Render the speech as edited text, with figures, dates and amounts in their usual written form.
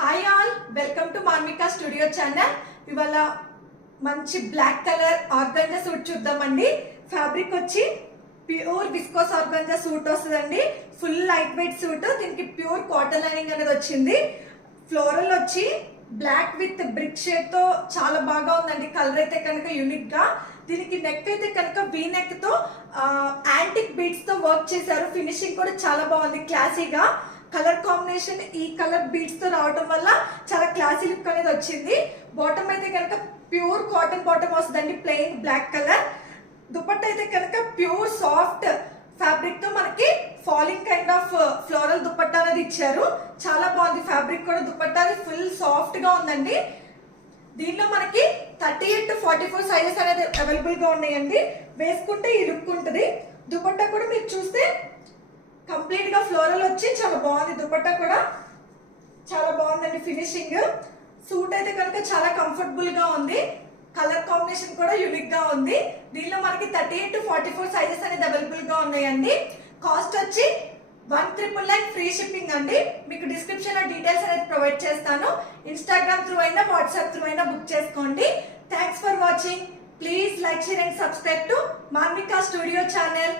Hi all, welcome to Manvika studio channel. ఇవాళ మంచి black colour organza suit చూద్దామండి. Fabric వచ్చి ప్యూర్ విస్కోస్ ఆర్గంజా సూట్ వస్తుందండి. Full light weight suit. దీనికి pure cotton lining అనేది వచ్చింది. ఫ్లోరల్ వచ్చి బ్లాక్ విత్ బ్రిక్ షేడ్ తో చాలా బాగా ఉందండి. కలర్ అయితే కనుక యూనిక్ గా. దీనికి నెక్ అయితే కనుక వీ నెక్ తో యాంటిక్ బీడ్స్ తో వర్క్ చేశారు. ఫినిషింగ్ కూడా చాలా బాగుంది, క్లాసీగా. కలర్ కాంబినేషన్ ఈ కలర్ బీడ్స్ తో రావడం వల్ల చాలా క్లాసీ లుక్ అనేది వచ్చింది. బాటమ్ అయితే కనుక ప్యూర్ కాటన్ బాటమ్ వస్తుందండి, ప్లెయిన్ బ్లాక్ కలర్. దుపట్టా అయితే కనుక ప్యూర్ సాఫ్ట్ ఫ్యాబ్రిక్ తో మనకి falling kind of floral dupatta అనేది ఇచ్చారు. చాలా బాగుంది ఫ్యాబ్రిక్ కూడా. దుపట్టా ఫుల్ సాఫ్ట్ గా ఉందండి. దీనిలో మనకి 38 to 44 సైజెస్ అనేది అవైలబుల్ గా ఉన్నాయండి. వేసుకుంటే ఈ లుక్ ఉంటుంది. దుపట్టా కూడా మీరు చూస్తే కంప్లీట్ గా ఫ్లోరల్ వచ్చి చాలా బాగుంది. దుపట్టా కూడా చాలా బాగుందండి ఫినిషింగ్. సూట్ అయితే కనుక చాలా కంఫర్టబుల్ గా ఉంది. కలర్ కాంబినేషన్ కూడా యూనిక్ గా ఉంది. దీనిలో మనకి 38 to 44 సైజెస్ అనేది అవైలబుల్ గా ఉన్నాయండి. కాస్ట్ వచ్చి 1999 ఫ్రీ షిప్పింగ్ అండి. మీకు డిస్క్రిప్షన్ లో డీటెయిల్స్ అనేది ప్రొవైడ్ చేస్తాను. ఇన్స్టాగ్రామ్ త్రూ అయినా వాట్సాప్ త్రూ అయినా బుక్ చేసుకోండి. Thanks for watching. Please like, share and subscribe to Manvika studio channel.